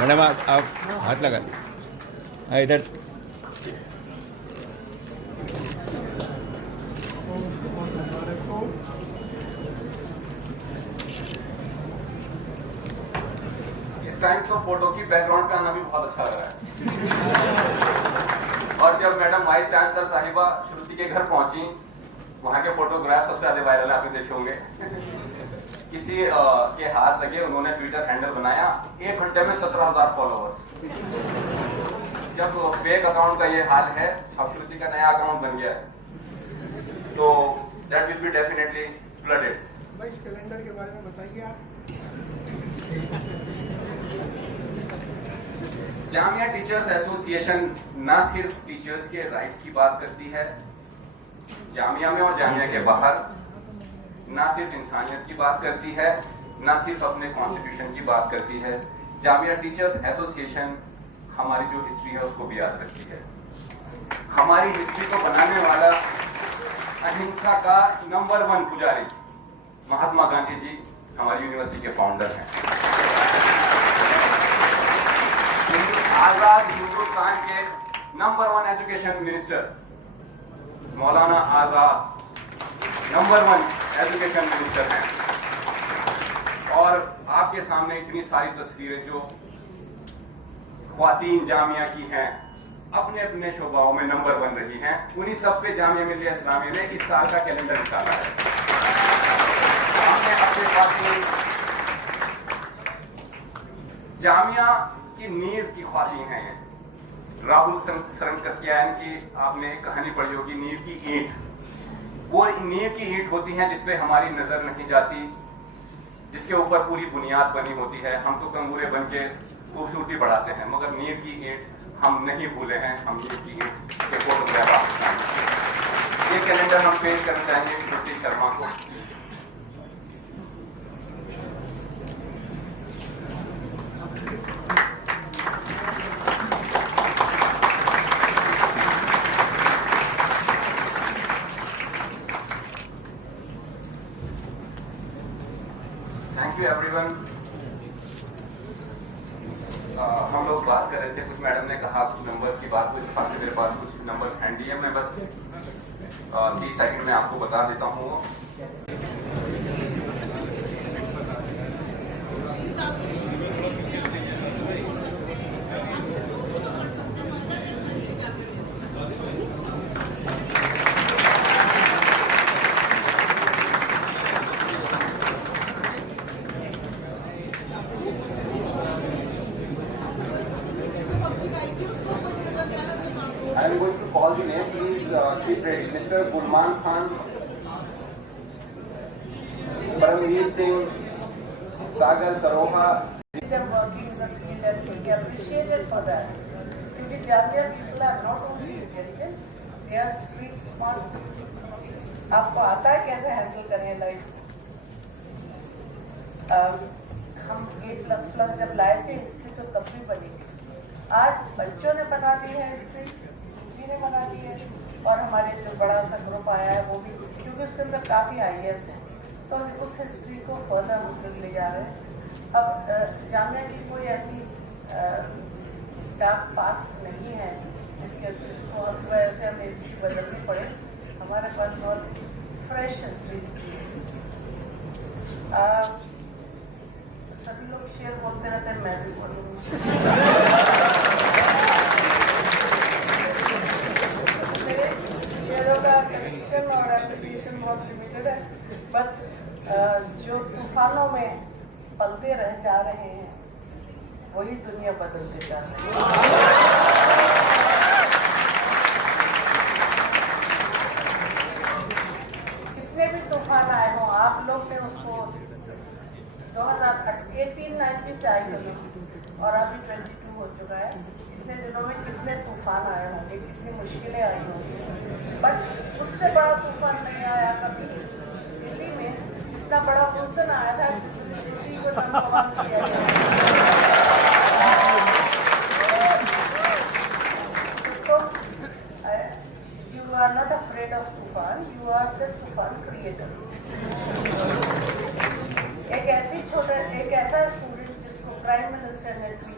Madam आप हाथ लगा इधर। इस टाइम तो फोटो की बैकग्राउंड पे आना भी बहुत अच्छा लग रहा है। और जब मैडम वाइस चांसलर साहिबा श्रुति के घर पहुंची, वहां के फोटोग्राफ सबसे ज्यादा वायरल आपने देखे होंगे। किसी के हाथ लगे, उन्होंने ट्विटर हैंडल बनाया, 1 घंटे में 17,000 फॉलोअर्स। जब फेक अकाउंट का ये हाल है, अब श्रुति का नया अकाउंट बन गया है, तो that will be definitely flooded. भाई इस कैलेंडर के बारे में बताइए आप। जामिया टीचर्स एसोसिएशन न सिर्फ टीचर्स के राइट्स की बात करती है, जामिया में और जामिया के बाहर ना सिर्फ इंसानियत की बात करती है, ना सिर्फ अपने कॉन्स्टिट्यूशन की बात करती है। जामिया टीचर्स एसोसिएशन हमारी जो हिस्ट्री है उसको भी याद रखती है। हमारी हिस्ट्री को बनाने वाला अहिंसा का नंबर 1 पुजारी महात्मा गांधी जी हमारी यूनिवर्सिटी के फाउंडर हैं। आजाद हिंदुस्तान के number 1 education minister Maulana Azad number 1 education minister हैं। और आपके सामने इतनी सारी तस्वीरें जो ख्वातीन जामिया की हैं, अपने अपने शोबाओं में नंबर 1 रही हैं, उन्हीं सब पे जामिया मिल्लिया इस्लामिया ने इस साल का कैलेंडर निकाला है। हमने अपने ख्वातीन जामिया की नींव की ख्वातीन हैं। राहुल सरंकतियान की आपने कहानी पढ़ी होगी, नींव की ईंट। वो नींव की ईंट होती हैं जिसपे हमारी नजर नहीं जाती, जिसके ऊपर पूरी बुनियाद बनी होती है। हम तो कंगूरे बन के खूबसूरती बढ़ाते हैं, मगर नींव की ईंट हम नहीं भूले हैं। हम नींव की ईंट के फोटोग्राफ ये कैलेंडर हम पेश करना चाहेंगे श्रुति शर्मा को। एवरीवन, हम लोग बात कर रहे थे, कुछ मैडम ने कहा कुछ नंबर्स की बात, कुछ खास मेरे पास कुछ नंबर्स हैंडी है। मैं बस 30 सेकंड में आपको बता देता हूँ। I am going to call the name, please keep ready. Mr. Gulman Khan, Paramveer Singh, Sagar Saroha. They are working in the field and so they are appreciated for that. Because Jamia people are not only intelligent, they are street smart. आपको आता है कैसे handle करें life? हम 8++ जब लाए थे history तो तब भी बनी थी। आज बच्चों ने बना दी है हिस्ट्री, ने बना दी है, और हमारे जो बड़ा सा ग्रुप आया है वो भी, क्योंकि उसके अंदर काफ़ी आइडियाज हैं, तो उस हिस्ट्री को फर्दर हम लोग ले जा रहे हैं। अब जामिया की कोई ऐसी डार्क पास्ट नहीं है जिसको वैसे हमें हिस्ट्री बदलनी पड़े। हमारे पास बहुत फ्रेश हिस्ट्री है। सभी लोग शेयर बोलते रहते हैं, मैं भी बोलूँगी। और एप्लीकेशन बहुत लिमिटेड है, बट जो तूफानों में पलते रह जा रहे हैं वही दुनिया बदलते जा रही है। कितने भी तूफान आए हों, आप लोग ने उसको 2018-19 से आई कभी, और अभी 22 हो चुका है। इतने दिनों में कितने तूफान आए होंगे, कितनी मुश्किलें आई होंगी, बट उससे बड़ा तूफान नहीं आया कभी दिल्ली में जितना बड़ा उस दिन आया था जिसने दिल्ली को नंबर 1 किया।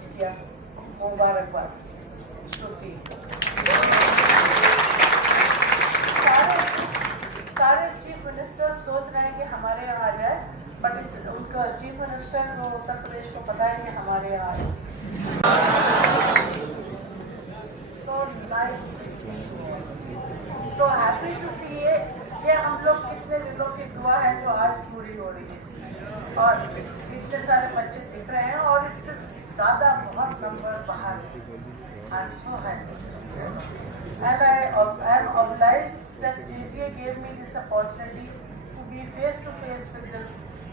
गिफ्ट किया, मुबारकबाद श्रुति। सारे चीफ मिनिस्टर सोच रहे हैं कि हमारे यहाँ आ जाए, बट उनका चीफ मिनिस्टर को उत्तर प्रदेश को पता है कि हमारे यहाँ आए। So nice to see you. So happy to see ये हम लोग कितने दिनों की दुआ है जो आज पूरी हो रही है, और इतने सारे बच्चे दिख रहे हैं और इससे ज्यादा बहुत नंबर बाहर है। I'm so happy and I am obliged that JDA gave me this opportunity to be face to face with this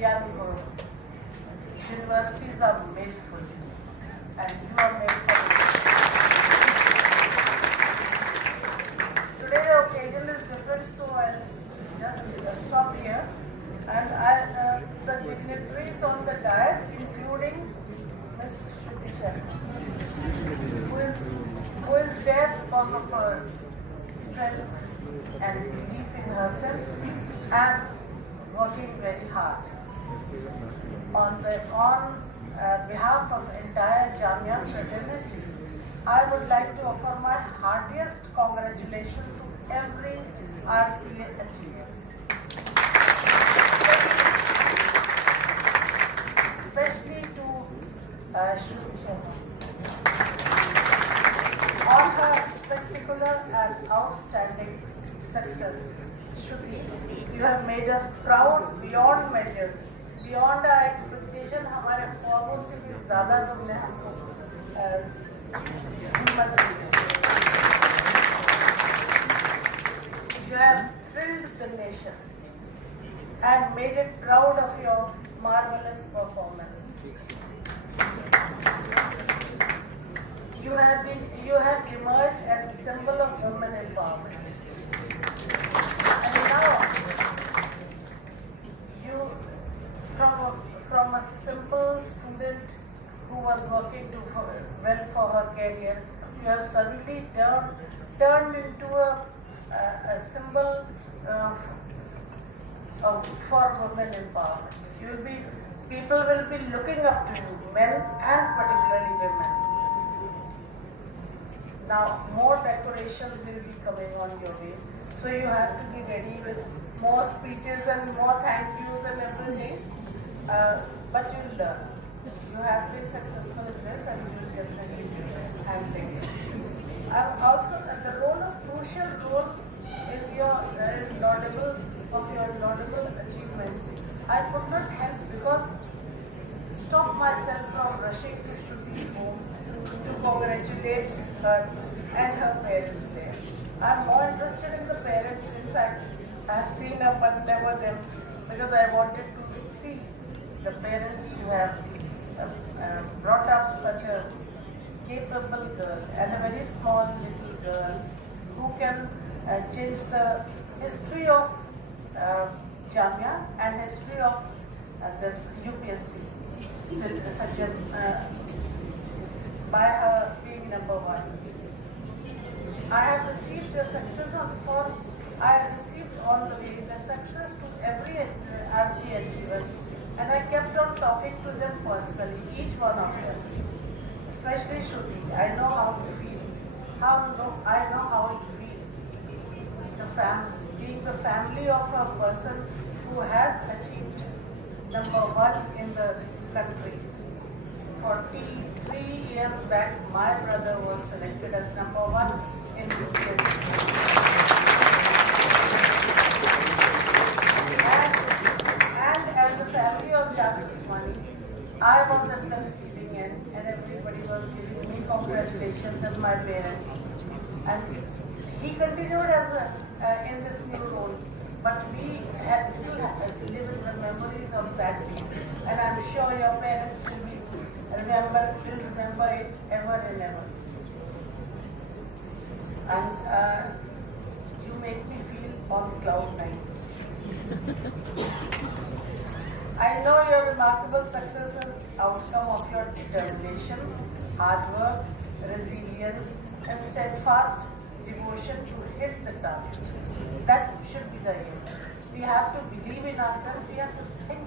young group. Universities are made for you and you are made for it. Today the occasion is different, so I'll just stop here. And the dignitaries on the dais, including Ms. Shruti Sharma, who is there because of her strength and belief in herself and working very hard. On behalf of the entire Jamia fraternity, I would like to offer my heartiest congratulations to every RCA achiever. Especially to Shruti Sharma. On her spectacular and outstanding success, Shruti, you have made us proud beyond measure, beyond our expectation. हमारे ख्वाबों से भी ज़्यादा तुमने हमको हिम्मत दी। You have thrilled the nation and made it proud of your marvelous performance. You have emerged as a symbol of women empowerment. And now, you, from a simple student who was working well for her career, you have suddenly turned into a symbol for women empowerment. People will be looking up to you, men and particularly women. Now more decorations will be coming on your way, so you have to be ready with more speeches and more thank yous and everything. But you'll learn. You have been successful in this, and you will definitely be handling it. Also, the crucial role is laudable of your laudable achievements. I could not help because stop myself from rushing to Shruti's home to congratulate her and her parents there. I am more interested in the parents. In fact, I have seen her but never them, because I wanted to see the parents who have brought up such a capable girl and a very small little girl who can change the history of Jamia and history of this UPSC, such a by her being number one. I have received the success I have received all the way the success to every RC achiever, and I kept on talking to them personally, each one of them, especially Shruti. I know how to feel, I know how to feel. Being the family of a person who has achieved number one in the country. 43 years back, my brother was selected as number one in UPSC. And as the family of Jafar Usmani, I was at the receiving end and everybody was giving me congratulations and my parents. And he continued in this new role, but we still live in the memories of that day. And I'm sure your parents will remember it ever and ever. And you make me feel on cloud nine. I know your remarkable success is outcome of your determination, hard work, resilience, and steadfast devotion to hit the target. That should be the aim. We have to believe in ourselves. We have to think,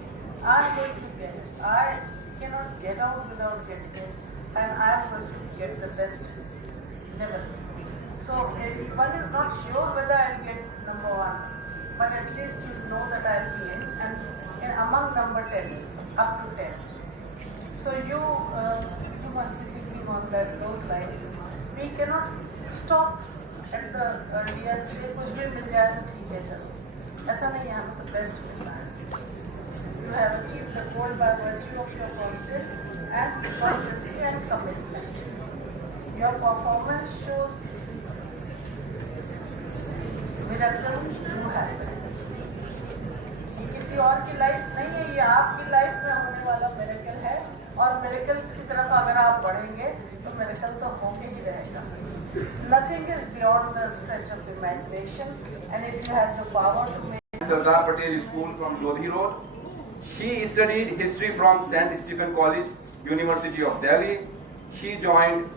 I'm going to get it. I cannot get out without getting it. and I am going to get the best level. So one is not sure whether I'll get number 1, but at least you know that I'll be in among number 10, up to 10. So you must be thinking on those lines. We cannot stop at the earlier से कुछ भी मिल जाए तो ठीक है चलो. ऐसा नहीं है, हमें तो बेस्ट मिलना है. You have achieved the goal by virtue of your constancy and commitment. Your performance shows miracles do happen. ये किसी और की लाइफ नहीं है, ये आपकी लाइफ में होने वाला मिरेकल है, और मिरेकल्स की तरफ अगर आप बढ़ेंगे तो मिरेकल तो होंगे ही रहेगा. Nothing is beyond the stretch of the imagination, and if you have the power to make Sardar Patel School from Lodhi Road. She studied history from St. Stephen College, University of Delhi. She joined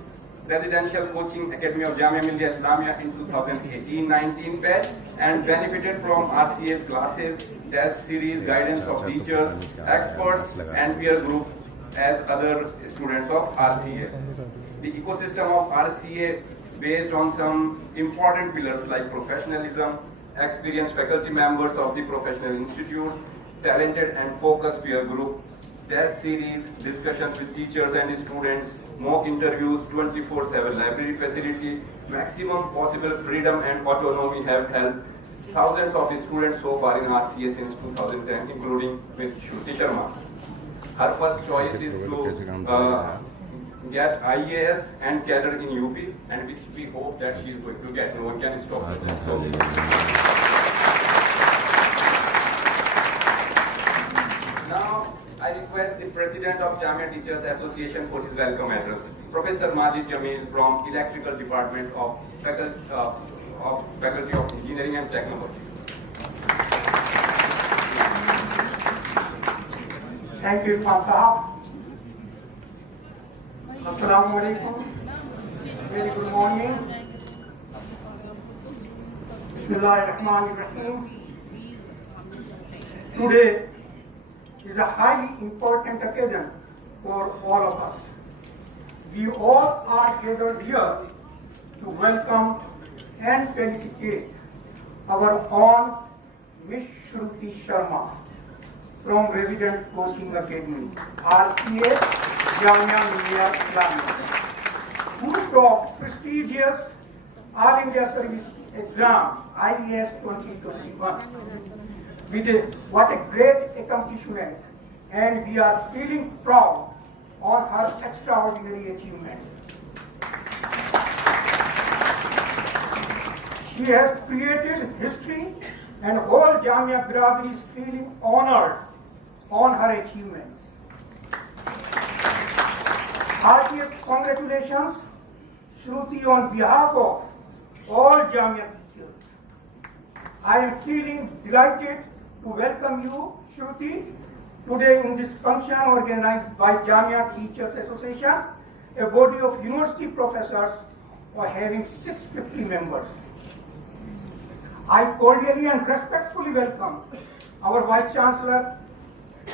Residential Coaching Academy of Jamia Millia Islamia in 2018-19 batch and benefited from RCA's classes, test series, guidance of teachers, experts and peer group as other students of RCA. The ecosystem of RCA based on some important pillars like professionalism, experienced faculty members of the professional institute, talented and focused peer group, test series, discussions with teachers and students, mock interviews, 24/7 library facility, maximum possible freedom and autonomy have helped thousands of students so far in RCA since 2010, including with Shruti Sharma. Her first choice is to get IAS and cadre in UP, and which we hope that she is going to get. No one can stop her. Now, I request the President of Jamia Teachers Association for his welcome address, Professor Majid Jamil from Electrical Department of Faculty of Engineering and Technology. Thank you, Papa. Assalamu alaikum. Very good morning. Bismillahirrahmanirrahim. Today is a highly important occasion for all of us. We all are gathered here to welcome and felicitate our own Miss Shruti Sharma from Resident Coaching Academy, RCA, Jamia Millia Islamia, who topped prestigious All India Service Exam IES 2021. What a great accomplishment, and we are feeling proud on her extraordinary achievement. She has created history, and whole Jamia Biradari is feeling honored on her achievements. Heartiest congratulations, Shruti, on behalf of all Jamia teachers. I am feeling delighted to welcome you, Shruti, today in this function organized by Jamia Teachers Association, a body of university professors having 650 members. I cordially and respectfully welcome our Vice Chancellor,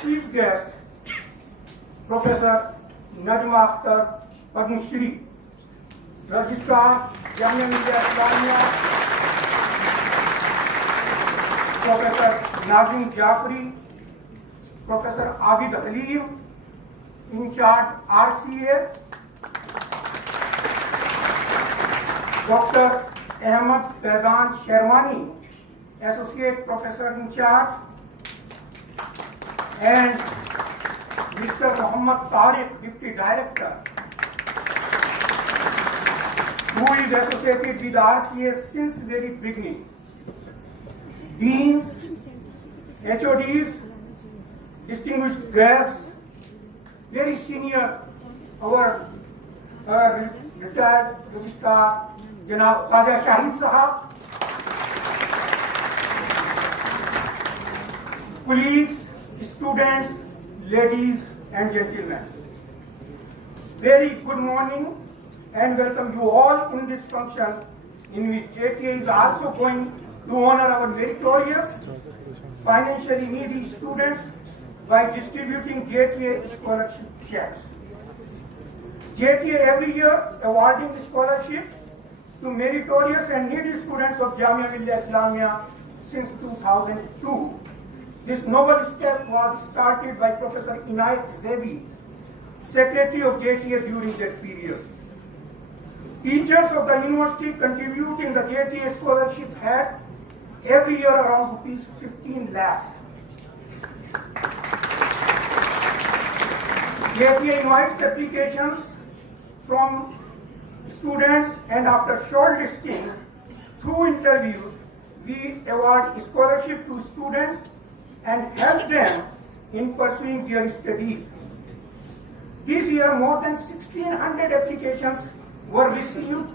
Chief Guest, Professor Najma Akhtar Padma Shri, Registrar, Jamia Millia Islamia, Professor Nazim Jafri, Professor Abid Halim, in charge RCA, Dr. Ahmad Faizan Sherwani, Associate Professor in charge, and Mr. Muhammad Tariq, Deputy Director, who is associated with RCA since very beginning. Deans, HODs, distinguished guests, very senior, our retired registrar, Janab Khaja Shahid Sahab, colleagues, students, ladies and gentlemen. Very good morning and welcome you all in this function in which JTA is also going to honor our meritorious, financially needy students by distributing JTA scholarship checks. JTA every year awarding scholarships to meritorious and needy students of Jamia Millia Islamia since 2002. This noble step was started by Professor Inayat Zebi, Secretary of JTA during that period. Teachers of the university contributing the JTA scholarship had every year around rupees 15 lakhs. JTA invites applications from students, and after shortlisting through interviews, we award scholarship to students and help them in pursuing their studies. This year, more than 1,600 applications were received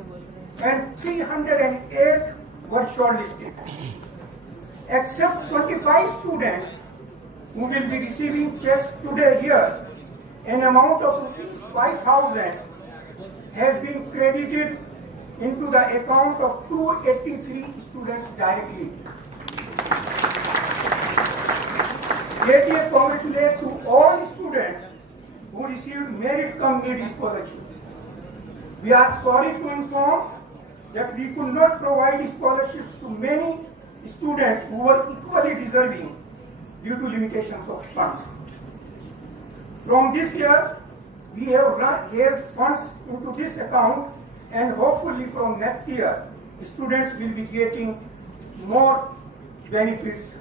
and 308 were shortlisted. Except 25 students who will be receiving checks today here, an amount of 5,000 has been credited into the account of 283 students directly. JTA congratulates to all students who received merit cum need scholarship. We are sorry to inform that we could not provide scholarships to many students who were equally deserving due to limitations of funds. From this year, we have raised funds into this account, and hopefully from next year, students will be getting more benefits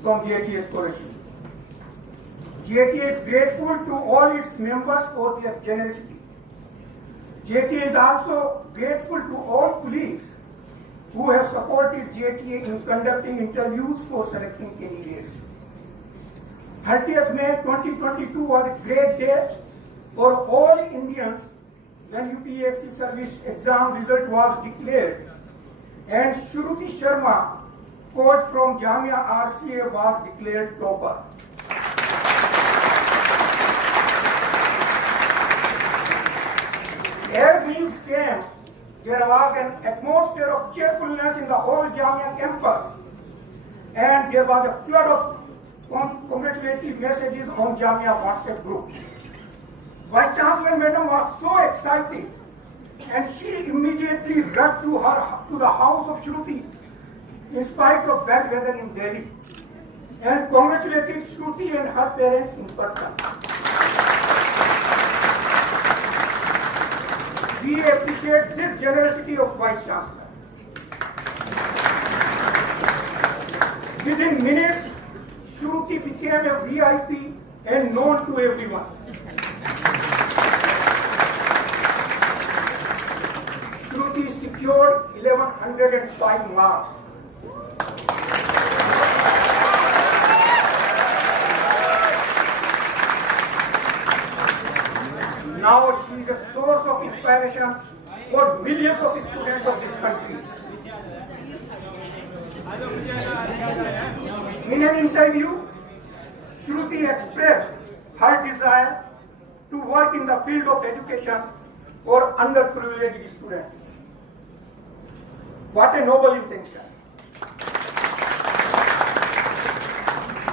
from JTA scholarship. JTA is grateful to all its members for their generosity. JTA is also grateful to all colleagues who have supported JTA in conducting interviews for selecting candidates. 30th May 2022 was a great day for all Indians when UPSC service exam result was declared, and Shruti Sharma, coach from Jamia RCA, was declared topper. As news came, there was an atmosphere of cheerfulness in the whole Jamia campus, and there was a flood of congratulatory messages on Jamia WhatsApp group. Vice Chancellor Madam was so excited, and she immediately rushed to the house of Shruti in spite of bad weather in Delhi, and congratulated Shruti and her parents in person. We appreciate this generosity of Vice Chancellor. Within minutes, Shruti became a VIP and known to everyone. Shruti secured 1105 marks. Now she is a source of inspiration for millions of students of this country. In an interview, Shruti expressed her desire to work in the field of education for underprivileged students. What a noble intention.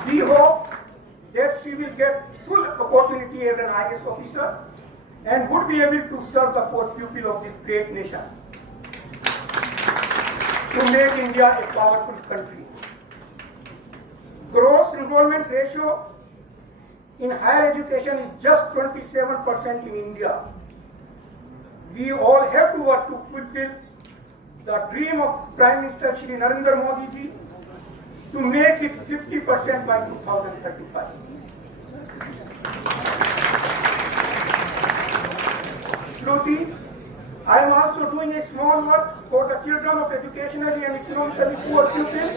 We hope that she will get full opportunity as an IAS officer and would be able to serve the poor people of this great nation to make India a powerful country. Gross enrollment ratio in higher education is just 27% in India. We all have to work to fulfill the dream of Prime Minister Shri Narendra Modi ji to make it 50% by 2035. Shruti, I am also doing a small work for the children of educationally and economically poor people.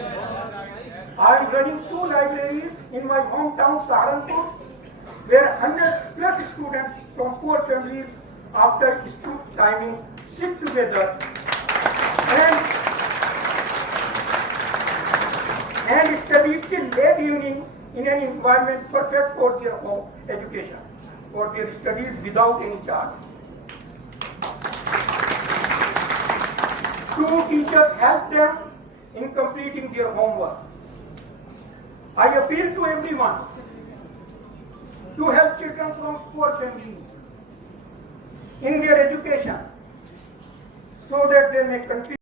I am running 2 libraries in my hometown Saharanpur, where 100+ students from poor families after school timing sit together and study till late evening in an environment perfect for their home education, for their studies without any charge. 2 teachers help them in completing their homework. I appeal to everyone to help children from poor families. in their education so that they may continue